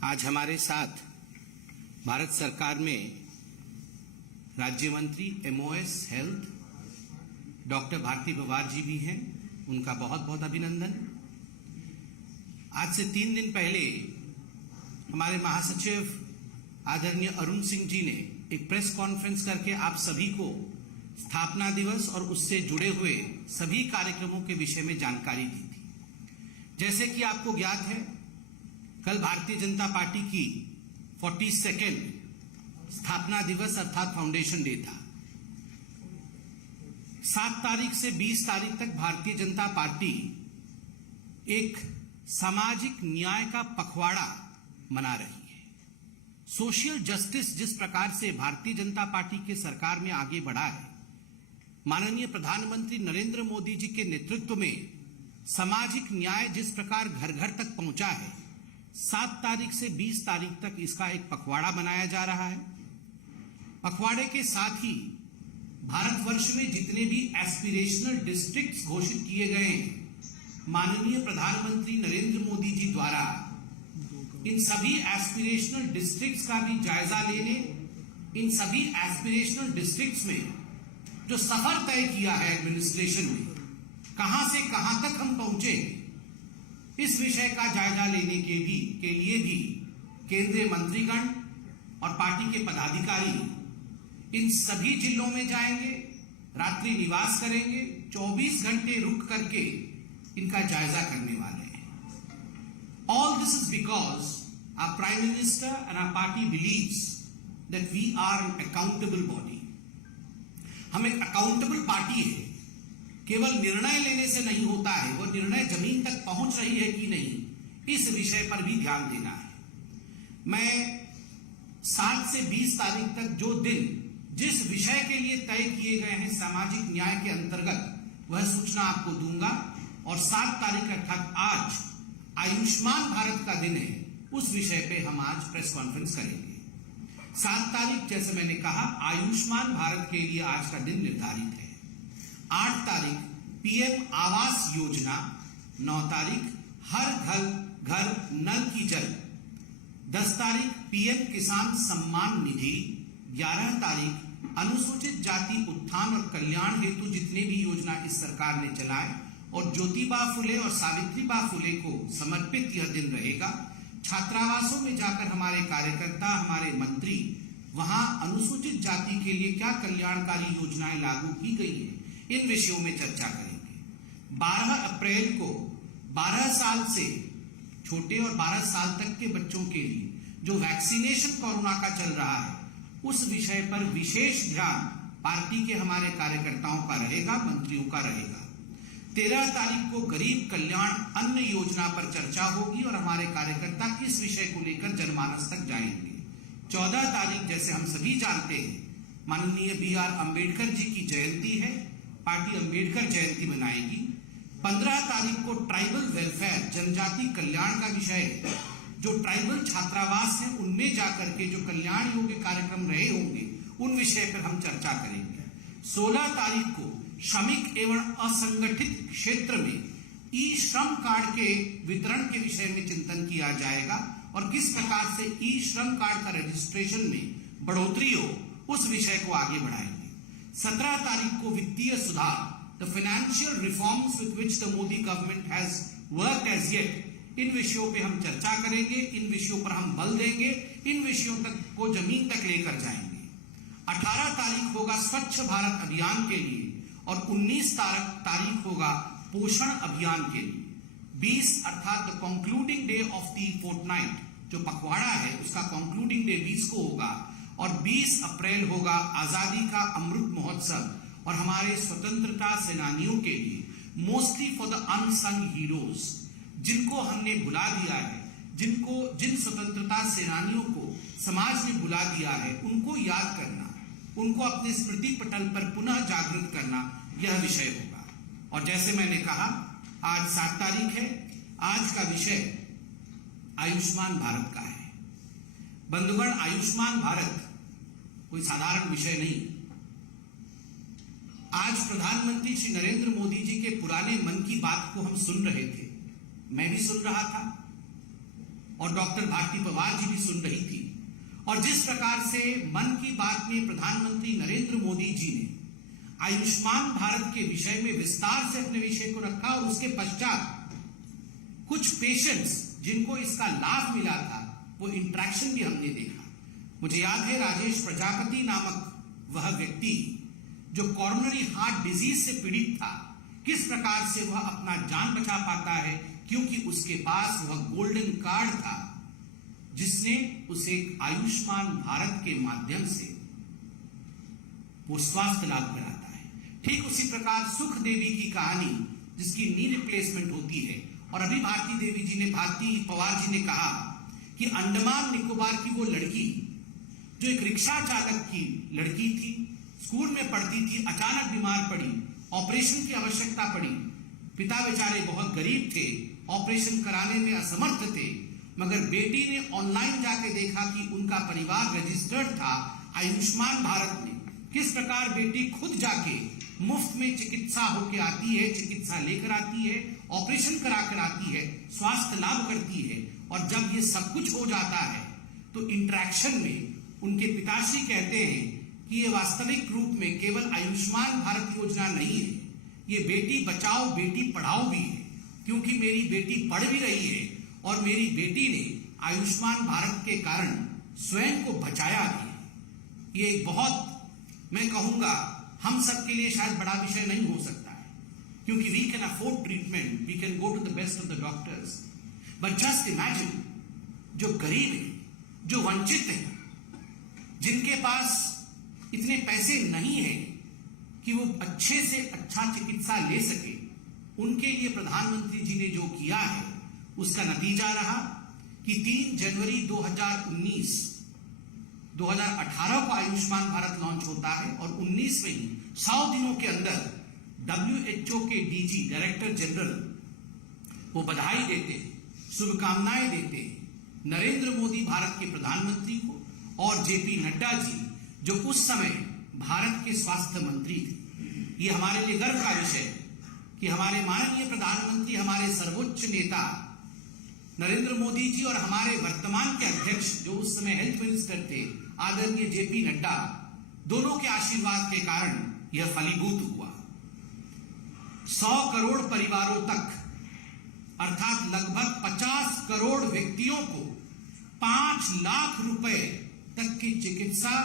आज हमारे साथ भारत सरकार में राज्य मंत्री MOS health doctor Bharati Pawar ji भी हैं। उनका बहुत बहुत अभिनंदन। आज से 3 दिन पहले हमारे महासचिव आदरणीय अरुण सिंह जी ने एक प्रेस कॉन्फ्रेंस करके आप सभी को स्थापना दिवस और उससे जुड़े हुए सभी कार्यक्रमों के विषय में जानकारी दी थी। जैसे कि आपको ज्ञात है, कल भारतीय जनता पार्टी की 42nd स्थापना दिवस अर्थात फाउंडेशन डे था। 7 तारीख से 20 तारीख तक भारतीय जनता पार्टी एक सामाजिक न्याय का पखवाड़ा मना रही है। सोशल जस्टिस जिस प्रकार से भारतीय जनता पार्टी के सरकार में आगे बढ़ा है, माननीय प्रधानमंत्री नरेंद्र मोदी जी के नेतृत्व में सामाजिक न्याय जिस प्रकार घर घर तक पहुंचा है, 7 तारीख से 20 तारीख तक इसका एक पखवाड़ा मनाया जा रहा है। पखवाड़े के साथ ही भारतवर्ष में जितने भी एस्पिरेशनल डिस्ट्रिक्ट्स घोषित किए गए हैं, माननीय प्रधानमंत्री नरेंद्र मोदी जी द्वारा इन सभी एस्पिरेशनल डिस्ट्रिक्ट्स का भी जायजा लेने, इन सभी एस्पिरेशनल डिस्ट्रिक्ट्स में जो सफर तय किया है एडमिनिस्ट्रेशन में, कहां से कहां तक हम पहुंचे, इस विषय का जायजा लेने के लिए भी केंद्रीय मंत्रीगण और पार्टी के पदाधिकारी इन सभी जिलों में जाएंगे, रात्रि निवास करेंगे, 24 घंटे रुक करके इनका जायजा करने वाले हैं। All this is because our Prime Minister and our party believes that we are an accountable body. हम एक अकाउंटेबल पार्टी है। केवल निर्णय लेने से नहीं होता है, वो निर्णय जमीन तक पहुंच रही है कि नहीं, इस विषय पर भी ध्यान देना है। मैं 7 से 20 तारीख तक जो दिन जिस विषय के लिए तय किए गए हैं सामाजिक न्याय के अंतर्गत, वह सूचना आपको दूंगा। और 7 तारीख अर्थात आज आयुष्मान भारत का दिन है, उस विषय पे हम आज प्रेस कॉन्फ्रेंस करेंगे। 7 तारीख जैसे मैंने कहा आयुष्मान भारत के लिए आज का दिन निर्धारित है। 8 तारीख पीएम आवास योजना, 9 तारीख हर घर नल की जल, 10 तारीख पीएम किसान सम्मान निधि, 11 तारीख अनुसूचित जाति उत्थान और कल्याण हेतु जितने भी योजना इस सरकार ने चलाए और ज्योतिबा फुले और सावित्रीबा फुले को समर्पित यह दिन रहेगा। छात्रावासों में जाकर हमारे कार्यकर्ता, हमारे मंत्री वहां अनुसूचित जाति के लिए क्या कल्याणकारी योजनाएं लागू की गई है, इन विषयों में चर्चा करेंगे। 12 अप्रैल को 12 साल से छोटे और 12 साल तक के बच्चों के लिए जो वैक्सीनेशन कोरोना का चल रहा है, उस विषय पर विशेष ध्यान पार्टी के हमारे कार्यकर्ताओं का रहेगा, मंत्रियों का रहेगा। 13 तारीख को गरीब कल्याण अन्न योजना पर चर्चा होगी और हमारे कार्यकर्ता इस विषय को लेकर जनमानस तक जाएंगे। 14 तारीख जैसे हम सभी जानते हैं, माननीय BR अम्बेडकर जी की जयंती है, पार्टी अम्बेडकर जयंती मनाएगी। 15 तारीख को ट्राइबल वेलफेयर जनजाति कल्याण का विषय है, जो ट्राइबल छात्रावास हैं उनमें जाकर के जो कल्याण योग्य कार्यक्रम रहे होंगे, उन विषय पर हम चर्चा करेंगे। 16 तारीख को श्रमिक एवं असंगठित क्षेत्र में ई श्रम कार्ड के वितरण के विषय में चिंतन किया जाएगा और किस प्रकार से ई श्रम कार्ड का रजिस्ट्रेशन में बढ़ोतरी हो, उस विषय को आगे बढ़ाएंगे। 17 तारीख को वित्तीय सुधार, the financial reforms with which the Modi government has worked as yet, इन विषयों पे हम चर्चा करेंगे, इन विषयों पर हम बल देंगे, इन विषयों तक को जमीन तक लेकर जाएंगे। 18 तारीख होगा स्वच्छ भारत अभियान के लिए और 19 तारीख होगा पोषण अभियान के लिए। 20 अर्थात the concluding day of the fortnight, जो पखवाड़ा है उसका कंक्लूडिंग डे 20 को होगा और 20 अप्रैल होगा आजादी का अमृत महोत्सव और हमारे स्वतंत्रता सेनानियों के लिए, mostly for the unsung heroes, जिनको हमने भुला दिया है, जिन स्वतंत्रता सेनानियों को समाज ने भुला दिया है, उनको याद करना, उनको अपने स्मृति पटल पर पुनः जागृत करना, यह विषय होगा। और जैसे मैंने कहा आज 7 तारीख है, आज का विषय आयुष्मान भारत का है। बंधुगण, आयुष्मान भारत कोई साधारण विषय नहीं। आज प्रधानमंत्री श्री नरेंद्र मोदी जी के पुराने मन की बात को हम सुन रहे थे, मैं भी सुन रहा था और डॉक्टर भारती पवार जी भी सुन रही थी, और जिस प्रकार से मन की बात में प्रधानमंत्री नरेंद्र मोदी जी ने आयुष्मान भारत के विषय में विस्तार से अपने विषय को रखा, और उसके पश्चात कुछ पेशेंट्स जिनको इसका लाभ मिला था वो इंटरेक्शन भी हमने देखा। मुझे याद है राजेश प्रजापति नामक वह व्यक्ति जो कॉर्नरी हार्ट डिजीज से पीड़ित था, किस प्रकार से वह अपना जान बचा पाता है, क्योंकि उसके पास वह गोल्डन कार्ड था जिसने उसे आयुष्मान भारत के माध्यम से वो स्वास्थ्य लाभ कराता है। ठीक उसी प्रकार सुख देवी की कहानी, जिसकी नी रिप्लेसमेंट होती है, और अभी भारती पवार जी ने कहा कि अंडमान निकोबार की वो लड़की जो एक रिक्शा चालक की लड़की थी, स्कूल में पढ़ती थी, अचानक बीमार पड़ी, ऑपरेशन की आवश्यकता पड़ी, पिता बेचारे बहुत गरीब थे, ऑपरेशन कराने में असमर्थ थे, मगर बेटी ने ऑनलाइन जाके देखा कि उनका परिवार रजिस्टर्ड था आयुष्मान भारत में। किस प्रकार बेटी खुद जाके मुफ्त में चिकित्सा होके आती है, चिकित्सा लेकर आती है, ऑपरेशन करा कर आती है, स्वास्थ्य लाभ करती है, और जब ये सब कुछ हो जाता है तो इंटरेक्शन में उनके पिताश्री कहते हैं कि ये वास्तविक रूप में केवल आयुष्मान भारत योजना नहीं है, ये बेटी बचाओ बेटी पढ़ाओ भी है, क्योंकि मेरी बेटी पढ़ भी रही है और मेरी बेटी ने आयुष्मान भारत के कारण स्वयं को बचाया भी है। ये एक बहुत, मैं कहूंगा, हम सबके लिए शायद बड़ा विषय नहीं हो सकता है, क्योंकि we can afford treatment, we can go to the best of the doctors, but just imagine जो गरीब है, जो वंचित है, जिनके पास इतने पैसे नहीं है कि वो अच्छे से अच्छा चिकित्सा ले सके, उनके लिए प्रधानमंत्री जी ने जो किया है उसका नतीजा रहा कि 3 जनवरी 2018 को आयुष्मान भारत लॉन्च होता है, और 19 में ही 100 दिनों के अंदर WHO के DG डायरेक्टर जनरल वो बधाई देते, शुभकामनाएं देते नरेंद्र मोदी भारत के प्रधानमंत्री को, और JP नड्डा जी जो उस समय भारत के स्वास्थ्य मंत्री थे। ये हमारे लिए गर्व का विषय है कि हमारे माननीय प्रधानमंत्री, हमारे सर्वोच्च नेता नरेंद्र मोदी जी और हमारे वर्तमान के अध्यक्ष जो उस समय हेल्थ मिनिस्टर थे आदरणीय JP नड्डा, दोनों के आशीर्वाद के कारण यह फलीभूत हुआ। 100 करोड़ परिवारों तक, अर्थात लगभग 50 करोड़ व्यक्तियों को 5 लाख रुपए तक की चिकित्सा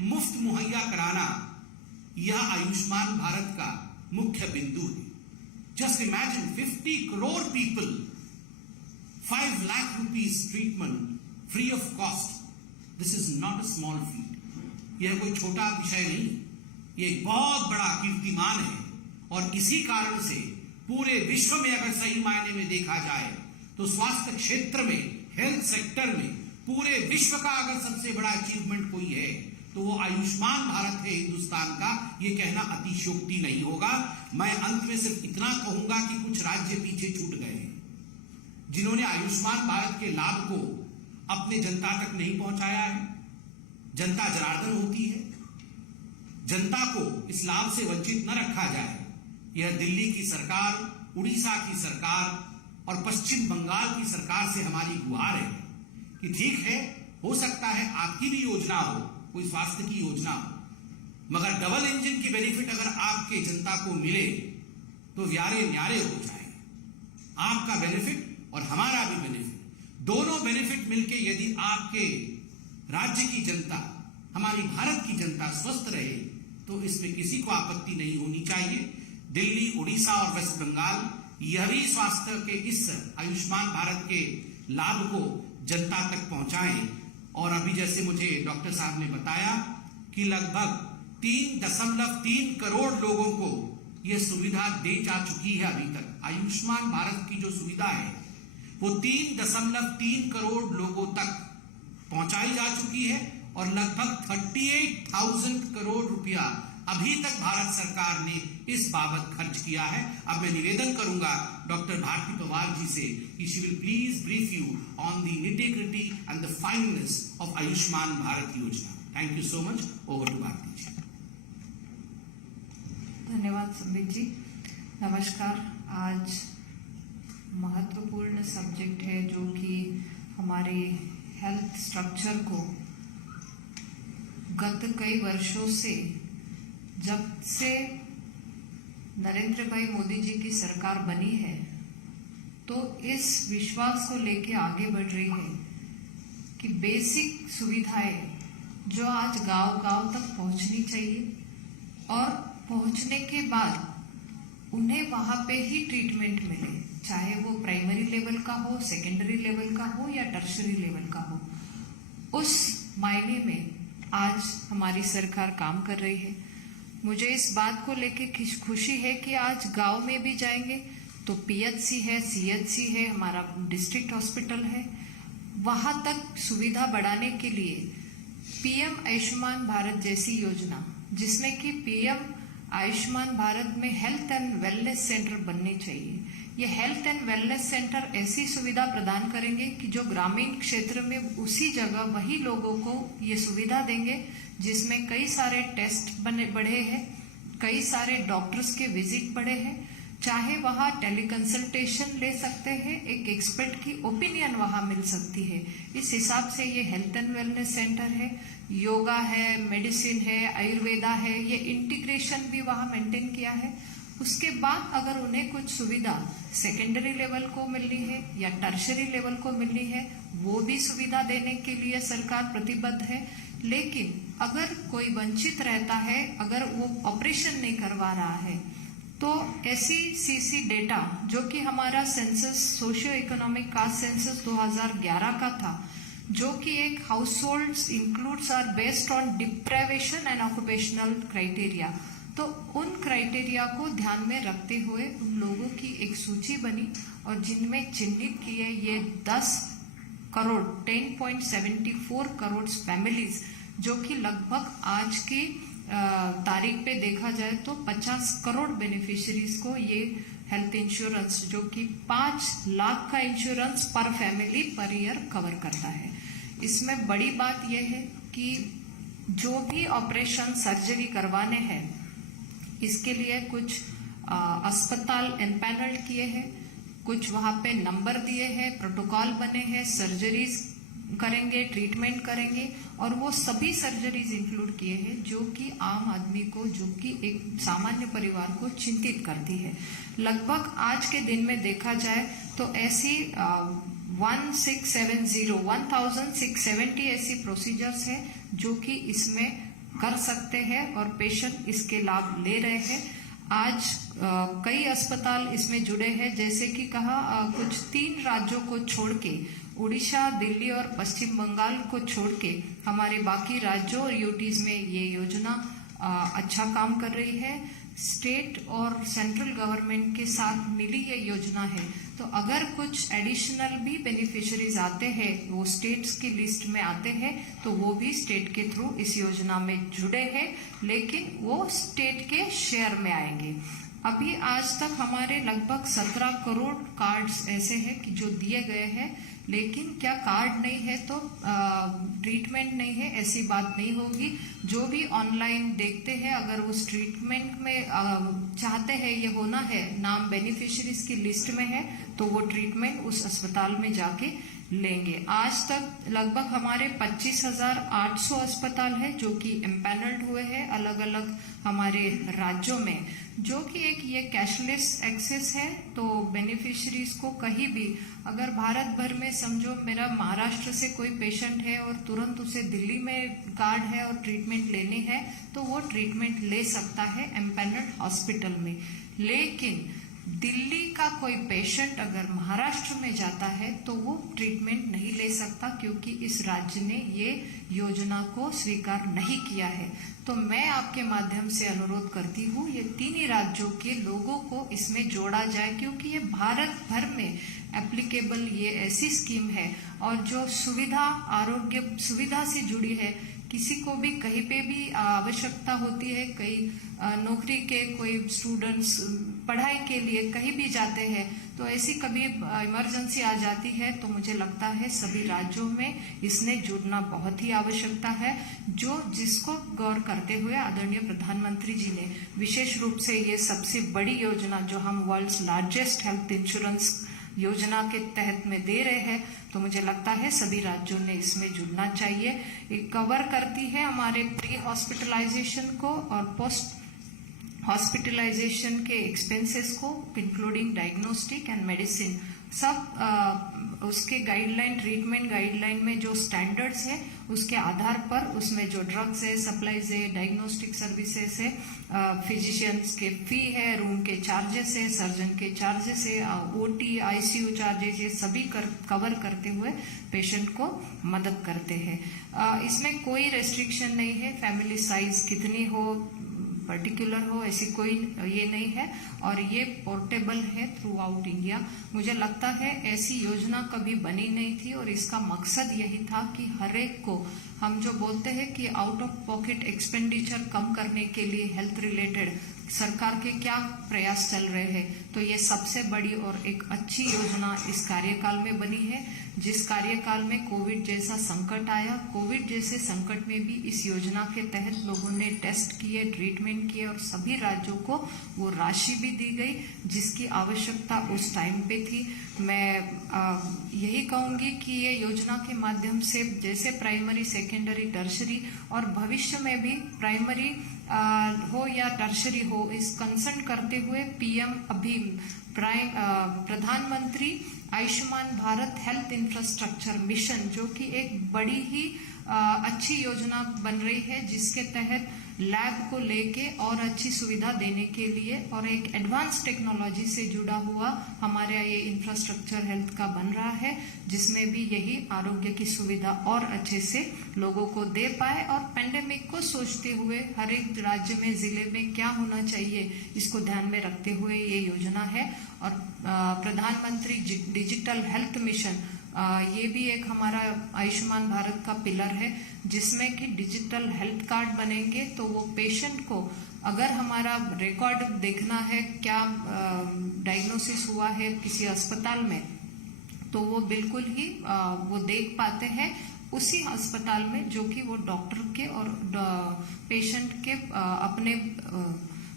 मुफ्त मुहैया कराना, यह आयुष्मान भारत का मुख्य बिंदु है। Just imagine 50 crore people, 5 lakh rupees treatment free of cost. This is not a small feet. यह कोई छोटा विषय नहीं, यह एक बहुत बड़ा कीर्तिमान है, और इसी कारण से पूरे विश्व में अगर सही मायने में देखा जाए तो स्वास्थ्य क्षेत्र में, हेल्थ सेक्टर में पूरे विश्व का अगर सबसे बड़ा अचीवमेंट कोई है तो वो आयुष्मान भारत है हिंदुस्तान का। ये कहना अतिशयोक्ति नहीं होगा। मैं अंत में सिर्फ इतना कहूंगा कि कुछ राज्य पीछे छूट गए हैं, जिन्होंने आयुष्मान भारत के लाभ को अपने जनता तक नहीं पहुंचाया है। जनता जनार्दन होती है, जनता को इस लाभ से वंचित न रखा जाए। यह दिल्ली की सरकार, उड़ीसा की सरकार और पश्चिम बंगाल की सरकार से हमारी गुहार है कि ठीक है, हो सकता है आपकी भी योजना हो, कोई स्वास्थ्य की योजना हो, मगर डबल इंजन की बेनिफिट अगर आपके जनता को मिले तो व्यारे न्यारे हो जाए। आपका बेनिफिट और हमारा भी बेनिफिट, दोनों बेनिफिट मिलके यदि आपके राज्य की जनता, हमारी भारत की जनता स्वस्थ रहे तो इसमें किसी को आपत्ति नहीं होनी चाहिए। दिल्ली, उड़ीसा और वेस्ट बंगाल यह भी स्वास्थ्य के इस आयुष्मान भारत के लाभ को जनता तक पहुंचाएं। और अभी जैसे मुझे डॉक्टर साहब ने बताया कि लगभग 3.3 करोड़ लोगों को यह सुविधा दे जा चुकी है। अभी तक आयुष्मान भारत की जो सुविधा है वो 3.3 करोड़ लोगों तक पहुंचाई जा चुकी है, और लगभग 38,000 करोड़ रुपया अभी तक भारत सरकार ने इस बाबत खर्च किया है। अब मैं निवेदन करूंगा डॉक्टर भारती पवार जी से कि she will please brief you on the nitty gritty and the fineness of Ayushman Bharat Yojana. Thank you so much. Over to Bharati ji. धन्यवाद संबित जी। नमस्कार। आज महत्वपूर्ण सब्जेक्ट है जो कि हम हमारे हेल्थ स्ट्रक्चर को गत कई वर्षों से, जब से नरेंद्र भाई मोदी जी की सरकार बनी है, तो इस विश्वास को लेके आगे बढ़ रही है कि बेसिक सुविधाएं जो आज गांव-गांव तक पहुंचनी चाहिए और पहुंचने के बाद उन्हें वहां पे ही ट्रीटमेंट मिले, चाहे वो प्राइमरी लेवल का हो, सेकेंडरी लेवल का हो या टर्शरी लेवल का हो। उस मायने में आज हमारी सरकार काम कर रही है। मुझे इस बात को लेके खुशी है कि आज गांव में भी जाएंगे तो पीएचसी है, सीएचसी है, हमारा डिस्ट्रिक्ट हॉस्पिटल है, वहां तक सुविधा बढ़ाने के लिए पीएम आयुष्मान भारत जैसी योजना, जिसमें कि पीएम आयुष्मान भारत में हेल्थ एंड वेलनेस सेंटर बनने चाहिए। ये हेल्थ एंड वेलनेस सेंटर ऐसी सुविधा प्रदान करेंगे कि जो ग्रामीण क्षेत्र में उसी जगह वही लोगों को ये सुविधा देंगे, जिसमें कई सारे टेस्ट बढ़े हैं, कई सारे डॉक्टर्स के विजिट बढ़े हैं, चाहे वहां टेलीकंसल्टेशन ले सकते हैं, एक एक्सपर्ट की ओपिनियन वहां मिल सकती है। इस हिसाब से ये हेल्थ एंड वेलनेस सेंटर है, योगा है, मेडिसिन है, आयुर्वेदा है, ये इंटीग्रेशन भी वहां मेंटेन किया है। उसके बाद अगर उन्हें कुछ सुविधा सेकेंडरी लेवल को मिलनी है या टर्शरी लेवल को मिलनी है, वो भी सुविधा देने के लिए सरकार प्रतिबद्ध है। लेकिन अगर कोई वंचित रहता है, अगर वो ऑपरेशन नहीं करवा रहा है, तो SECC डेटा जो कि हमारा census socio economic caste census 2011 का था, जो कि एक household includes are based on deprivation and occupational criteria, तो उन क्राइटेरिया को ध्यान में रखते हुए उन लोगों की एक सूची बनी और जिनमें चिन्हित किए ये 10 करोड़ 10.74 करोड़ फैमिलीज, जो कि लगभग आज की तारीख पे देखा जाए तो 50 करोड़ बेनिफिशियरीज को ये हेल्थ इंश्योरेंस, जो कि 5 लाख का इंश्योरेंस पर फैमिली पर ईयर कवर करता है। इसमें बड़ी बात यह है कि जो भी ऑपरेशन सर्जरी करवाने हैं, इसके लिए कुछ अस्पताल एम्पैनल्ड किए हैं, कुछ वहां पे नंबर दिए हैं, प्रोटोकॉल बने हैं, सर्जरीज करेंगे, ट्रीटमेंट करेंगे, और वो सभी सर्जरीज इंक्लूड किए हैं जो कि आम आदमी को, जो कि एक सामान्य परिवार को चिंतित करती है। लगभग आज के दिन में देखा जाए तो ऐसी 1670 ऐसी प्रोसीजर्स है जो कि इसमें कर सकते हैं और पेशेंट इसके लाभ ले रहे हैं। आज कई अस्पताल इसमें जुड़े हैं, जैसे कि कहा कुछ 3 राज्यों को छोड़ के, उड़ीसा, दिल्ली और पश्चिम बंगाल को छोड़ के हमारे बाकी राज्यों और यूटीज में ये योजना अच्छा काम कर रही है। स्टेट और सेंट्रल गवर्नमेंट के साथ मिली ये योजना है, तो अगर कुछ एडिशनल भी बेनिफिशियरीज आते हैं, वो स्टेट्स की लिस्ट में आते हैं, तो वो भी स्टेट के थ्रू इस योजना में जुड़े हैं, लेकिन वो स्टेट के शेयर में आएंगे। अभी आज तक हमारे लगभग 17 करोड़ कार्ड्स ऐसे हैं कि जो दिए गए हैं, लेकिन क्या कार्ड नहीं है तो ट्रीटमेंट नहीं है, ऐसी बात नहीं होगी। जो भी ऑनलाइन देखते हैं, अगर उस ट्रीटमेंट में चाहते हैं ये होना है, नाम बेनिफिशियरीज की लिस्ट में है, तो वो ट्रीटमेंट उस अस्पताल में जाके लेंगे। आज तक लगभग हमारे 25,800 अस्पताल है जो कि एम्पैनल्ड हुए हैं अलग अलग हमारे राज्यों में, जो कि एक ये कैशलेस एक्सेस है। तो बेनिफिशियरीज को कहीं भी, अगर भारत भर में समझो मेरा महाराष्ट्र से कोई पेशेंट है और तुरंत उसे दिल्ली में कार्ड है और ट्रीटमेंट लेनी है, तो वो ट्रीटमेंट ले सकता है एम्पैनल्ड हॉस्पिटल में। लेकिन दिल्ली का कोई पेशेंट अगर महाराष्ट्र में जाता है तो वो ट्रीटमेंट नहीं ले सकता, क्योंकि इस राज्य ने ये योजना को स्वीकार नहीं किया है। तो मैं आपके माध्यम से अनुरोध करती हूँ ये 3 ही राज्यों के लोगों को इसमें जोड़ा जाए, क्योंकि ये भारत भर में एप्लीकेबल ये ऐसी स्कीम है और जो सुविधा, आरोग्य सुविधा से जुड़ी है। किसी को भी कहीं पे भी आवश्यकता होती है, कई नौकरी के, कोई स्टूडेंट्स पढ़ाई के लिए कहीं भी जाते हैं, तो ऐसी कभी इमरजेंसी आ जाती है, तो मुझे लगता है सभी राज्यों में इसने जुड़ना बहुत ही आवश्यकता है, जो जिसको गौर करते हुए आदरणीय प्रधानमंत्री जी ने विशेष रूप से ये सबसे बड़ी योजना, जो हम वर्ल्ड्स लार्जेस्ट हेल्थ इंश्योरेंस योजना के तहत में दे रहे हैं, तो मुझे लगता है सभी राज्यों ने इसमें जुड़ना चाहिए। ये कवर करती है हमारे प्री हॉस्पिटलाइजेशन को और पोस्ट हॉस्पिटलाइजेशन के एक्सपेंसेस को, इंक्लूडिंग डायग्नोस्टिक एंड मेडिसिन, सब उसके गाइडलाइन, ट्रीटमेंट गाइडलाइन में जो स्टैंडर्ड्स है उसके आधार पर उसमें जो ड्रग्स है, सप्लाईज है, डायग्नोस्टिक सर्विसेज है, फिजिशियंस के फी है, रूम के चार्जेस है, सर्जन के चार्जेस है, ओटी, आईसीयू चार्जेस, ये सभी कवर करते हुए पेशेंट को मदद करते हैं। इसमें कोई रेस्ट्रिक्शन नहीं है, फैमिली साइज कितनी हो, पर्टिकुलर हो, ऐसी कोई ये नहीं है, और ये पोर्टेबल है थ्रू आउट इंडिया। मुझे लगता है ऐसी योजना कभी बनी नहीं थी और इसका मकसद यही था कि हर एक को, हम जो बोलते हैं कि आउट ऑफ पॉकेट एक्सपेंडिचर कम करने के लिए हेल्थ रिलेटेड सरकार के क्या प्रयास चल रहे हैं, तो ये सबसे बड़ी और एक अच्छी योजना इस कार्यकाल में बनी है। जिस कार्यकाल में कोविड जैसा संकट आया, कोविड जैसे संकट में भी इस योजना के तहत लोगों ने टेस्ट किए, ट्रीटमेंट किए और सभी राज्यों को वो राशि भी दी गई जिसकी आवश्यकता उस टाइम पे थी। मैं यही कहूंगी कि ये योजना के माध्यम से जैसे प्राइमरी, सेकेंडरी, टर्शरी और भविष्य में भी प्राइमरी हो या टर्शरी हो, इस कंसर्न करते हुए पीएम प्रधानमंत्री Ayushman Bharat health infrastructure mission, जो कि एक बड़ी ही अच्छी योजना बन रही है, जिसके तहत लैब को लेके और अच्छी सुविधा देने के लिए और एक एडवांस टेक्नोलॉजी से जुड़ा हुआ हमारा ये इंफ्रास्ट्रक्चर हेल्थ का बन रहा है, जिसमें भी यही आरोग्य की सुविधा और अच्छे से लोगों को दे पाए। और पेंडेमिक को सोचते हुए हर एक राज्य में, जिले में क्या होना चाहिए, इसको ध्यान में रखते हुए ये योजना है। और प्रधानमंत्री डिजिटल हेल्थ मिशन, ये भी एक हमारा आयुष्मान भारत का पिलर है, जिसमें कि डिजिटल हेल्थ कार्ड बनेंगे, तो वो पेशेंट को अगर हमारा रिकॉर्ड देखना है, क्या डायग्नोसिस हुआ है किसी अस्पताल में, तो वो बिल्कुल ही वो देख पाते हैं उसी अस्पताल में, जो कि वो डॉक्टर के और पेशेंट के अपने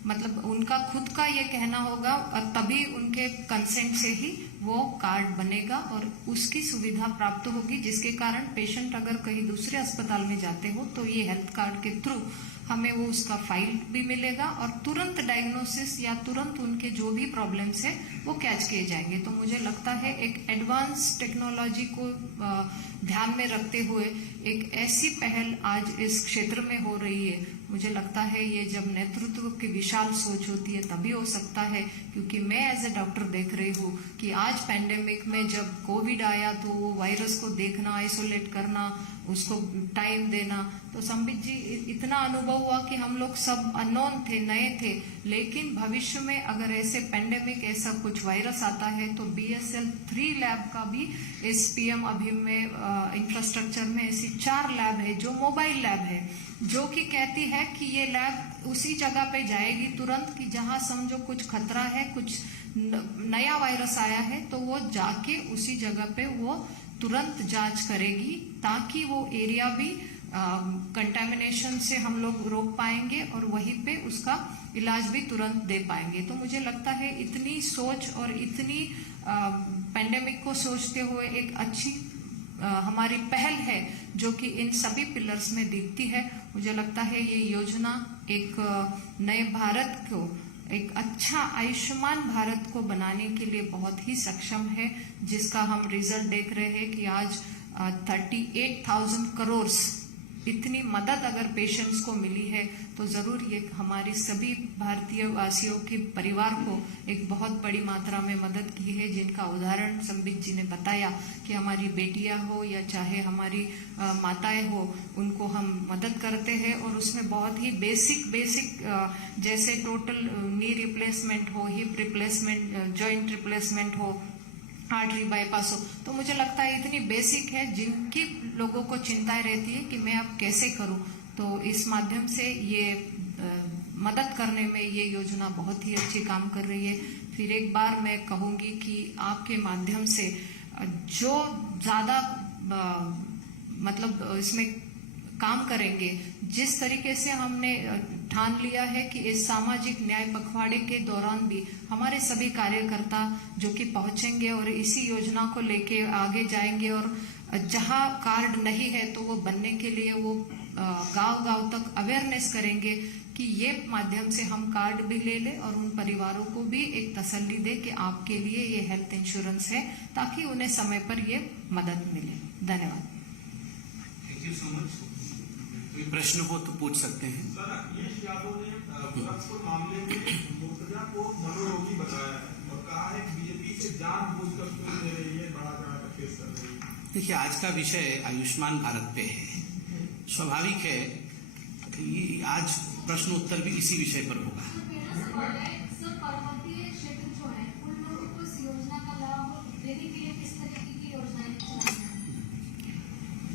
मतलब उनका खुद का ये कहना होगा, और तभी उनके कंसेंट से ही वो कार्ड बनेगा और उसकी सुविधा प्राप्त होगी, जिसके कारण पेशेंट अगर कहीं दूसरे अस्पताल में जाते हो तो ये हेल्थ कार्ड के थ्रू हमें वो उसका फाइल भी मिलेगा और तुरंत डायग्नोसिस या तुरंत उनके जो भी प्रॉब्लम्स है वो कैच किए जाएंगे। तो मुझे लगता है एक एडवांस टेक्नोलॉजी को ध्यान में रखते हुए एक ऐसी पहल आज इस क्षेत्र में हो रही है। मुझे लगता है ये जब नेतृत्व की विशाल सोच होती है तभी हो सकता है, क्योंकि मैं एज ए डॉक्टर देख रही हूँ कि आज पैंडेमिक में जब कोविड आया तो वो वायरस को देखना, आइसोलेट करना, उसको टाइम देना, तो संबित जी इतना अनुभव हुआ कि हम लोग सब अननोन थे, नए थे, लेकिन भविष्य में अगर ऐसे पैंडेमिक ऐसा कुछ वायरस आता है तो BSL 3 लैब का भी इस PM अभियान में इंफ्रास्ट्रक्चर में ऐसी 4 लैब है जो मोबाइल लैब है, जो कि कहती है कि ये लैब उसी जगह पे जाएगी तुरंत कि जहां समझो कुछ खतरा है, कुछ नया वायरस आया है, तो वो जाके उसी जगह पे वो तुरंत जांच करेगी, ताकि वो एरिया भी कंटेमिनेशन से हम लोग रोक पाएंगे और वहीं पे उसका इलाज भी तुरंत दे पाएंगे। तो मुझे लगता है इतनी सोच और इतनी पैंडेमिक को सोचते हुए एक अच्छी हमारी पहल है जो कि इन सभी पिलर्स में दिखती है। मुझे लगता है ये योजना एक नए भारत को, एक अच्छा आयुष्मान भारत को बनाने के लिए बहुत ही सक्षम है, जिसका हम रिजल्ट देख रहे हैं कि आज 38,000 करोड़ इतनी मदद अगर पेशेंट्स को मिली है, तो जरूर ये हमारी सभी भारतीय वासियों के परिवार को एक बहुत बड़ी मात्रा में मदद की है, जिनका उदाहरण संबित जी ने बताया कि हमारी बेटियां हो या चाहे हमारी माताएं हो, उनको हम मदद करते हैं और उसमें बहुत ही बेसिक जैसे टोटल नी रिप्लेसमेंट हो, हिप रिप्लेसमेंट, जॉइंट रिप्लेसमेंट हो, आर्टरी बाईपास हो, तो मुझे लगता है इतनी बेसिक है जिनकी लोगों को चिंताएं रहती है कि मैं अब कैसे करूं। तो इस माध्यम से ये मदद करने में ये योजना बहुत ही अच्छी काम कर रही है। फिर एक बार मैं कहूंगी कि आपके माध्यम से जो ज्यादा मतलब इसमें काम करेंगे, जिस तरीके से हमने ठान लिया है कि इस सामाजिक न्याय पखवाड़े के दौरान भी हमारे सभी कार्यकर्ता जो कि पहुंचेंगे और इसी योजना को लेके आगे जाएंगे और जहां कार्ड नहीं है तो वो बनने के लिए वो गांव-गांव तक अवेयरनेस करेंगे कि ये माध्यम से हम कार्ड भी ले लें और उन परिवारों को भी एक तसल्ली दे कि आपके लिए ये हेल्थ इंश्योरेंस है, ताकि उन्हें समय पर ये मदद मिले। धन्यवाद। Thank you so much. कोई प्रश्न हो तो पूछ सकते हैं। सर, अखिलेश यादव ने गोरखपुर मामले में मुर्तजा को मनोरोगी बताया है और कहा है कि बीजेपी से जानबूझकर क्यों ले रही है, बड़ा चढ़ा केस कर रही है। देखिए, आज का विषय आयुष्मान भारत पे है। स्वाभाविक है कि आज प्रश्न उत्तर भी इसी विषय पर होगा। सर, पर्वतीय क्षेत्र जो है उन लोगों को इस योजना का लाभ देने के लिए किस तरीके की योजनाएं चलाई हैं?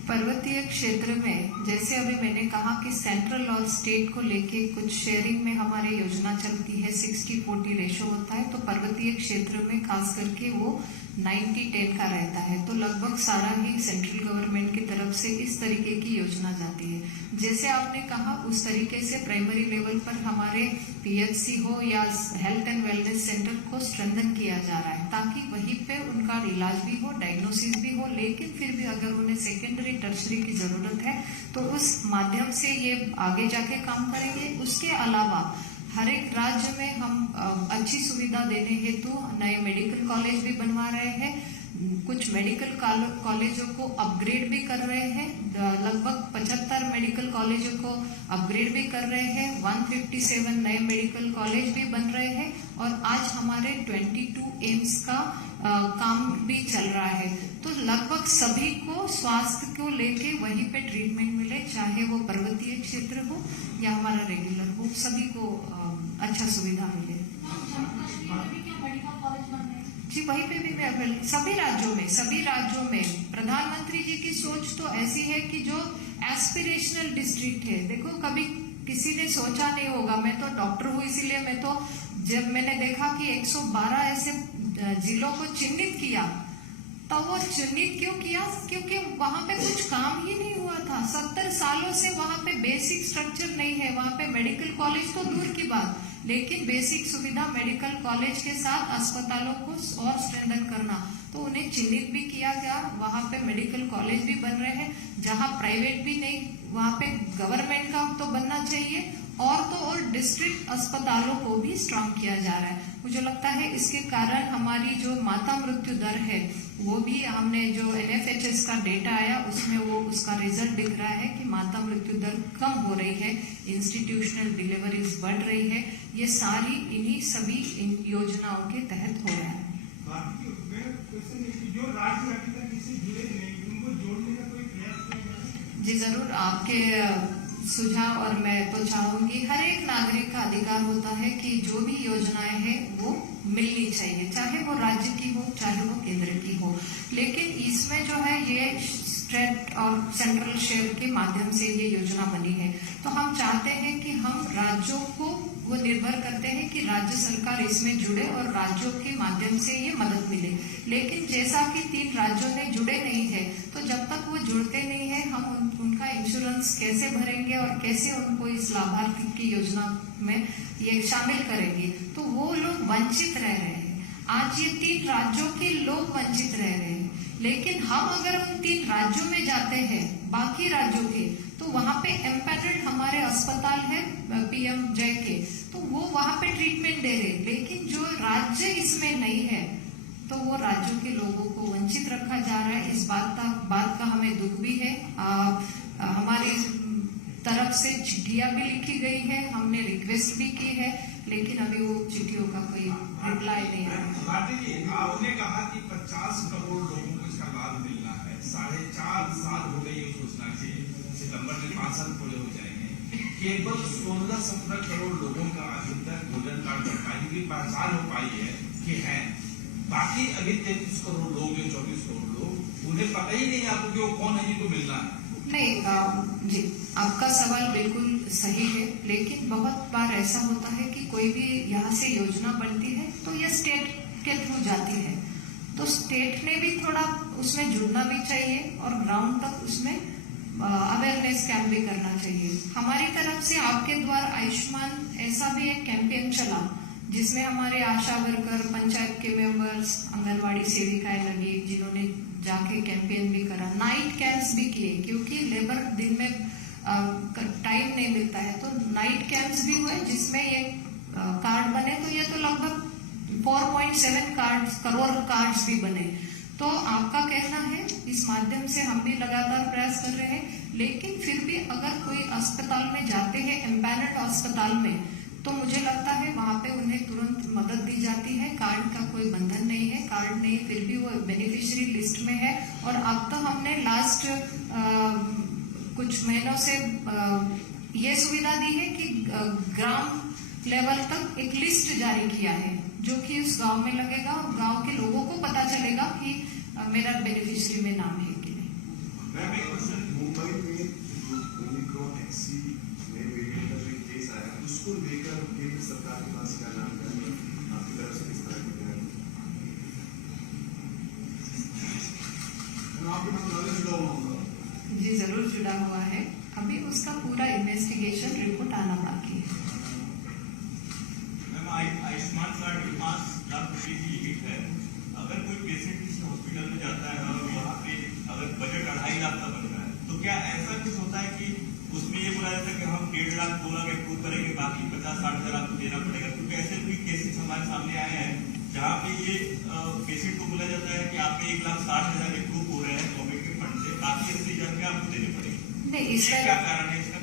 पर्वतीय क्षेत्र में जैसे अभी मैंने कहा कि सेंट्रल और स्टेट को लेके कुछ शेयरिंग में हमारी योजना चलती है, 60-40 रेशो होता है। तो पर्वतीय क्षेत्र में खास करके वो 90-10 का रहता है। तो लगभग सारा ही सेंट्रल गवर्नमेंट की तरफ से इस तरीके की योजना जाती है। जैसे आपने कहा उस तरीके से प्राइमरी लेवल पर हमारे पीएचसी हो या हेल्थ एंड वेलनेस सेंटर को स्ट्रेंथन किया जा रहा है, ताकि वहीं पे उनका इलाज भी हो, डायग्नोसिस भी हो। लेकिन फिर भी अगर उन्हें सेकेंडरी टर्शरी की जरूरत है तो उस माध्यम से ये आगे जाके काम करेंगे। उसके अलावा हर एक राज्य में हम अच्छी सुविधा देने हेतु नए मेडिकल कॉलेज भी बनवा रहे हैं। कुछ मेडिकल कॉलेजों को अपग्रेड भी कर रहे हैं। लगभग 75 मेडिकल कॉलेजों को अपग्रेड भी कर रहे हैं। 157 नए मेडिकल कॉलेज भी बन रहे हैं और आज हमारे 22 एम्स का काम भी चल रहा है। तो लगभग सभी को स्वास्थ्य को लेके वहीं पे ट्रीटमेंट मिले, चाहे वो पर्वतीय क्षेत्र हो या हमारा रेगुलर हो, सभी को अच्छा सुविधा मिले। जम्मू कश्मीर में भी क्या मेडिकल कॉलेज बन रहे हैं? जी, वहीं पे भी सभी राज्यों में प्रधानमंत्री जी की सोच तो ऐसी है कि जो एस्पिरेशनल डिस्ट्रिक्ट है, देखो कभी किसी ने सोचा नहीं होगा, मैं तो डॉक्टर हूँ इसीलिए मैं तो जब मैंने देखा कि 112 ऐसे जिलों को चिन्हित किया, तो वो चिन्हित क्यों किया? क्योंकि वहां पे कुछ काम ही नहीं हुआ था। 70 सालों से वहां पे बेसिक स्ट्रक्चर नहीं है। वहां पे मेडिकल कॉलेज तो दूर की बात, लेकिन बेसिक सुविधा मेडिकल कॉलेज के साथ अस्पतालों को और स्ट्रेंथन करना, तो उन्हें चिन्हित भी किया गया। वहां पे मेडिकल कॉलेज भी बन रहे हैं, जहां प्राइवेट भी नहीं, वहां पे गवर्नमेंट का तो बनना चाहिए। और तो और डिस्ट्रिक्ट अस्पतालों को भी स्ट्रांग किया जा रहा है। मुझे लगता है इसके कारण हमारी जो माता मृत्यु दर है वो भी, हमने जो NFHS का डेटा आया उसमें वो उसका रिजल्ट दिख रहा है कि माता मृत्यु दर कम हो रही है, इंस्टीट्यूशनल डिलीवरीज बढ़ रही है। ये सारी इन्हीं सभी योजनाओं के तहत हो रहा है। जो राज्य अभी तक इससे जुड़े नहीं, उनको जोड़ने का कोई प्रयास किया जाए? जी जरूर, आपके सुझाव, और मैं तो चाहूंगी हर एक नागरिक का अधिकार होता है कि जो भी योजनाएं हैं वो मिलनी चाहिए, चाहे वो राज्य की हो चाहे वो केंद्र की हो। लेकिन इसमें जो है ये स्टेट और सेंट्रल शेयर के माध्यम से ये योजना बनी है। तो हम चाहते हैं कि हम राज्यों को, वो निर्भर करते हैं कि राज्य सरकार इसमें जुड़े और राज्यों के माध्यम से ये मदद मिले। लेकिन जैसा कि 3 राज्यों ने जुड़े नहीं है, तो जब तक वो जुड़ते नहीं है हम उनका इंश्योरेंस कैसे भरेंगे और कैसे उनको इस लाभार्थी की योजना में ये शामिल करेंगे, तो वो लोग वंचित रह रहे हैं। आज ये 3 राज्यों के लोग वंचित रह रहे हैं। लेकिन हम अगर उन 3 राज्यों में जाते हैं, बाकी राज्यों के, तो वहां पे एम्पैनल्ड हमारे अस्पताल है PMJ के, तो वो वहां पे ट्रीटमेंट दे रहे। लेकिन जो राज्य इसमें नहीं है, तो वो राज्यों के लोगों को वंचित रखा जा रहा है। इस बात का हमें दुख भी है। हमारी तरफ से चिट्ठियां भी लिखी गई है, हमने रिक्वेस्ट भी की है, लेकिन अभी वो चिट्ठियों का कोई रिप्लाई नहीं आया। आपने कहा कि 50 करोड़ लोगों को इसका लाभ मिलना है। 4.5 साल हो गई उस योजना के, सितंबर में 5 साल पूरे हो जाएंगे। केवल 16-17 करोड़ लोगों का अभी तक गोल्डन कार्ड सरकारी की पहचान हो पाई है कि है। बाकी अभी 33 करोड़ लोग या 24 करोड़ लोग, उन्हें पता ही नहीं आपको कि वो कौन है जिनको मिलना है। नहीं जी, आपका सवाल बिल्कुल सही है, लेकिन बहुत बार ऐसा होता है कि कोई भी यहाँ से योजना बनती है तो ये स्टेट के थ्रू जाती है, तो स्टेट ने भी थोड़ा उसमें जुड़ना भी चाहिए और ग्राउंड तक उसमें अवेयरनेस कैंप भी करना चाहिए। हमारी तरफ से आपके द्वारा आयुष्मान ऐसा भी एक कैंपेन चला जिसमें हमारे आशा वर्कर, पंचायत के मेंबर्स, आंगनवाड़ी सेविकाएं लगी, जिन्होंने जाके कैंपेन भी करा, नाइट कैंप्स भी किए, क्योंकि लेबर दिन में टाइम नहीं मिलता है, तो नाइट कैंप्स भी हुए जिसमें ये कार्ड बने। तो ये तो लगभग 4.7 करोड़ कार्ड्स भी बने। तो आपका कहना है, इस माध्यम से हम भी लगातार प्रयास कर रहे हैं, लेकिन फिर भी अगर कोई अस्पताल में जाते हैं, एम्पैनल्ड अस्पताल में, तो मुझे लगता है वहां पे उन्हें तुरंत मदद दी जाती है। कार्ड का कोई बंधन नहीं है, कार्ड नहीं, फिर भी वो बेनिफिशियरी लिस्ट में है। और अब तो हमने लास्ट कुछ महीनों से ये सुविधा दी है कि ग्राम लेवल तक एक लिस्ट जारी किया है, जो कि उस गांव में लगेगा और गांव के लोगों को पता चलेगा कि मेरा बेनिफिशियरी में नाम है कि नहीं। मुंबई में ओमिक्रॉन एक्सी में वेरिएंट का जो केस आया, उसको लेकर केंद्र सरकार के पास क्या नाम है, आपकी तरफ से किस तरह की जी जरूर जुड़ा हुआ है। अभी उसका पूरा इन्वेस्टिगेशन रिपोर्ट आना बाकी है। आयुष्मान कार्ड 5 लाख रुपए की लिमिट है। अगर कोई पेशेंट किसी हॉस्पिटल में जाता है और वहाँ पे अगर बजट 2.5 लाख का बन रहा है, तो क्या ऐसा कुछ होता है कि उसमें ये बोला जाता है कि हम 1.5 लाख 2 लाख अप्रूव करेंगे, बाकी 50-60 हजार आपको देना पड़ेगा? क्योंकि ऐसे भी केसेस हमारे सामने आए हैं जहाँ पे ये पेशेंट को बोला जाता है कि आपके 1,60,000 अप्रूव हो रहे हैं गवर्नमेंट के फंड से, बाकी 80,000 आपको देने पड़ेंगे। नहीं, इसका क्या कारण है इसका?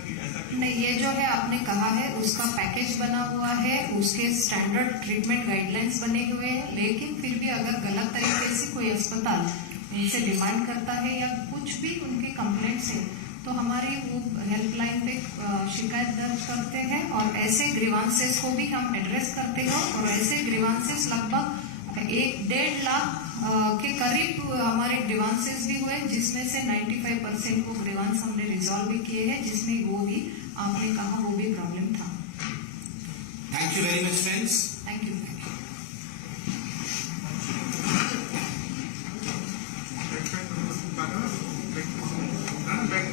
नहीं, ये जो है आपने कहा है उसका पैकेज बना हुआ है, उसके स्टैंडर्ड ट्रीटमेंट गाइडलाइंस बने हुए हैं, लेकिन फिर भी अगर गलत तरीके से कोई अस्पताल उनसे डिमांड करता है या कुछ भी उनके कंप्लेंट्स है, तो हमारी वो हेल्पलाइन पे शिकायत दर्ज करते हैं और ऐसे ग्रीवांसेस को भी हम एड्रेस करते हैं। और ऐसे ग्रीवांसेस लगभग 1.5 लाख के करीब हमारे ग्रीवांसेस भी हुए, जिसमें से 95% वो ग्रीवांस हमने रिजॉल्व भी किए हैं, जिसमें वो भी आपने कहा वो भी प्रॉब्लम था। Thank you very much friends. Thank you. Back